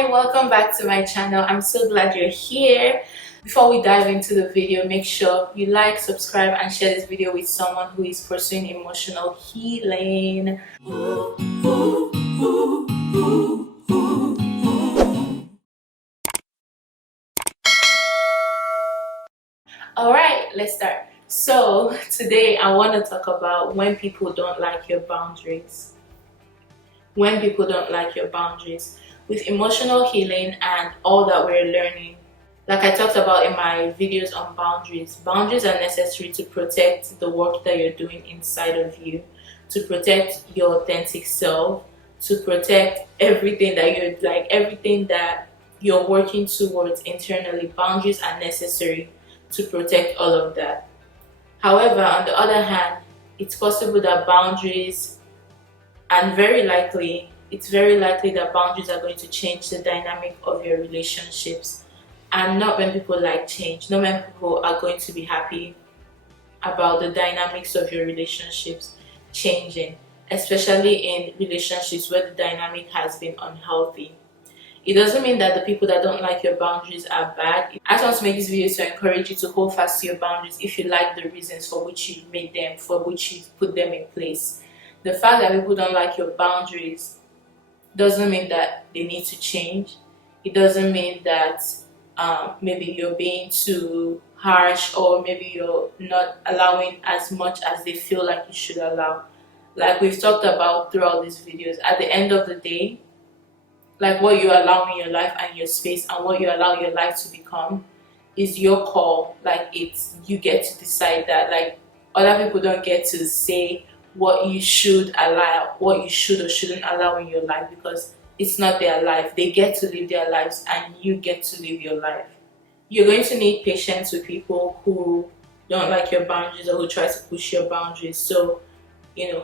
Hi, welcome back to my channel. I'm so glad you're here. Before we dive into the video, make sure you like, subscribe, and share this video with someone who is pursuing emotional healing. Alright, let's start. So today I want to talk about when people don't like your boundaries. When people don't like your boundaries. With emotional healing and all that we're learning, like I talked about in my videos on boundaries, boundaries are necessary to protect the work that you're doing inside of you, to protect your authentic self, to protect everything that everything that you're working towards internally. Boundaries are necessary to protect all of that. However, on the other hand, it's possible that boundaries, and it's very likely that boundaries are going to change the dynamic of your relationships. And not when people like change, not when people are going to be happy about the dynamics of your relationships changing, especially in relationships where the dynamic has been unhealthy. It doesn't mean that the people that don't like your boundaries are bad. I just want to make this video to encourage you to hold fast to your boundaries if you like the reasons for which you made them, for which you put them in place. The fact that people don't like your boundaries doesn't mean that they need to change. It doesn't mean that maybe you're being too harsh, or maybe you're not allowing as much as they feel like you should allow. Like we've talked about throughout these videos, at the end of the day, like what you allow in your life and your space and what you allow your life to become is your call. Like it's, you get to decide that. Like other people don't get to say what you should allow, what you should or shouldn't allow in your life, because it's not their life. They get to live their lives and you get to live your life. You're going to need patience with people who don't like your boundaries or who try to push your boundaries. So,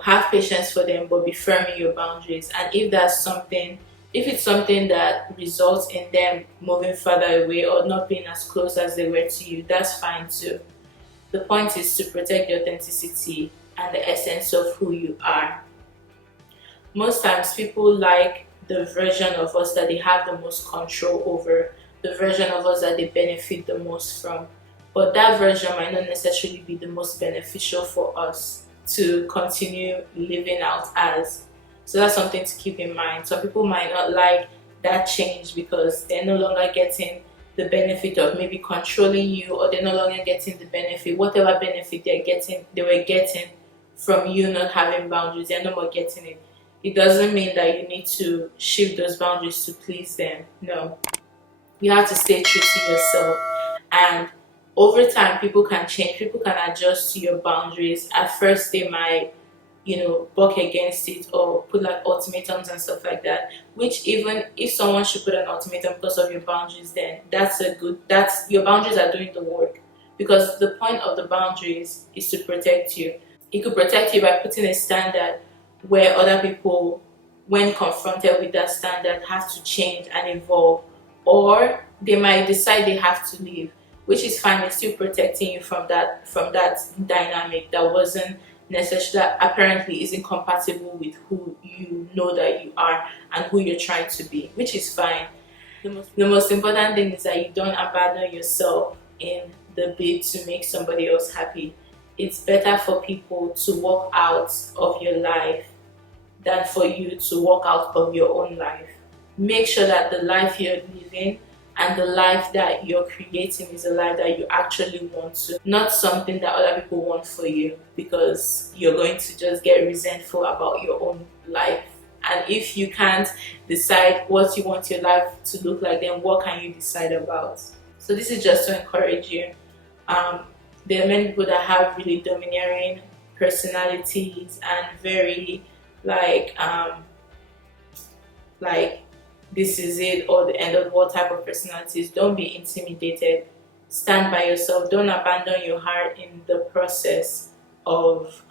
have patience for them, but be firm in your boundaries. And if it's something that results in them moving further away or not being as close as they were to you, that's fine too. The point is to protect your authenticity and the essence of who you are. Most times people like the version of us that they have the most control over, the version of us that they benefit the most from. But that version might not necessarily be the most beneficial for us to continue living out as. So that's something to keep in mind. Some people might not like that change because they're no longer getting the benefit of maybe controlling you, or they're no longer getting the benefit, whatever benefit they were getting from you not having boundaries, they're no more getting it. It doesn't mean that you need to shift those boundaries to please them. No. You have to stay true to yourself. And over time, people can change, people can adjust to your boundaries. At first, they might, buck against it or put like ultimatums and stuff like that. Which, even if someone should put an ultimatum because of your boundaries, then that's your boundaries are doing the work. Because the point of the boundaries is to protect you. It could protect you by putting a standard where other people, when confronted with that standard, have to change and evolve, or they might decide they have to leave, which is fine. It's still protecting you from that dynamic that wasn't necessarily, that apparently isn't compatible with who you know that you are and who you're trying to be, which is fine. The most important thing is that you don't abandon yourself in the bid to make somebody else happy. It's better for people to walk out of your life than for you to walk out of your own life. Make sure that the life you're living and the life that you're creating is a life that you actually want to, not something that other people want for you, because you're going to just get resentful about your own life. And if you can't decide what you want your life to look like, then what can you decide about? So this is just to encourage you. There are many people that have really domineering personalities and very like this is it or the end of what type of personalities. Don't be intimidated. Stand by yourself. Don't abandon your heart in the process of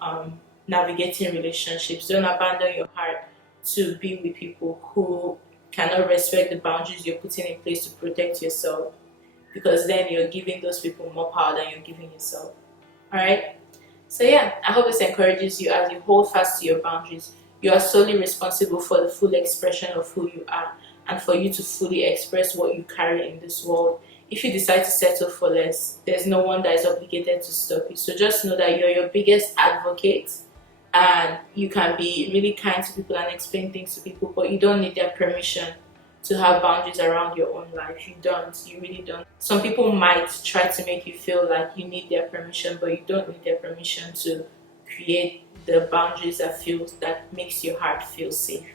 navigating relationships. Don't abandon your heart to be with people who cannot respect the boundaries you're putting in place to protect yourself, because then you're giving those people more power than you're giving yourself. All right. So yeah, I hope this encourages you as you hold fast to your boundaries. You are solely responsible for the full expression of who you are. and for you to fully express what you carry in this world. If you decide to settle for less, there's no one that is obligated to stop you. So just know that you're your biggest advocate, and you can be really kind to people and explain things to people, but you don't need their permission to have boundaries around your own life. You don't. You really don't. Some people might try to make you feel like you need their permission, but you don't need their permission to create the boundaries that makes your heart feel safe.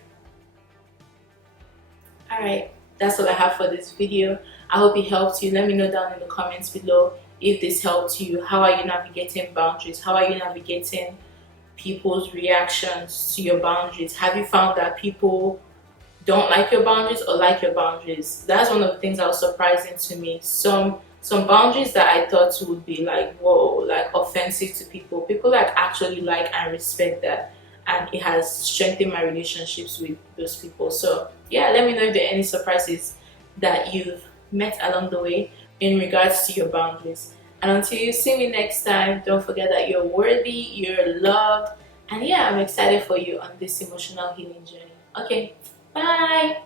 Alright, that's all I have for this video. I hope it helped you. Let me know down in the comments below if this helped you. How are you navigating boundaries? How are you navigating people's reactions to your boundaries? Have you found that people don't like your boundaries or like your boundaries? That's one of the things that was surprising to me. Some boundaries that I thought would be like, whoa, like offensive to people, like actually like and respect that, and it has strengthened my relationships with those people. So yeah, let me know if there are any surprises that you've met along the way in regards to your boundaries. And until you see me next time, don't forget that you're worthy, you're loved, and yeah, I'm excited for you on this emotional healing journey. Okay, bye.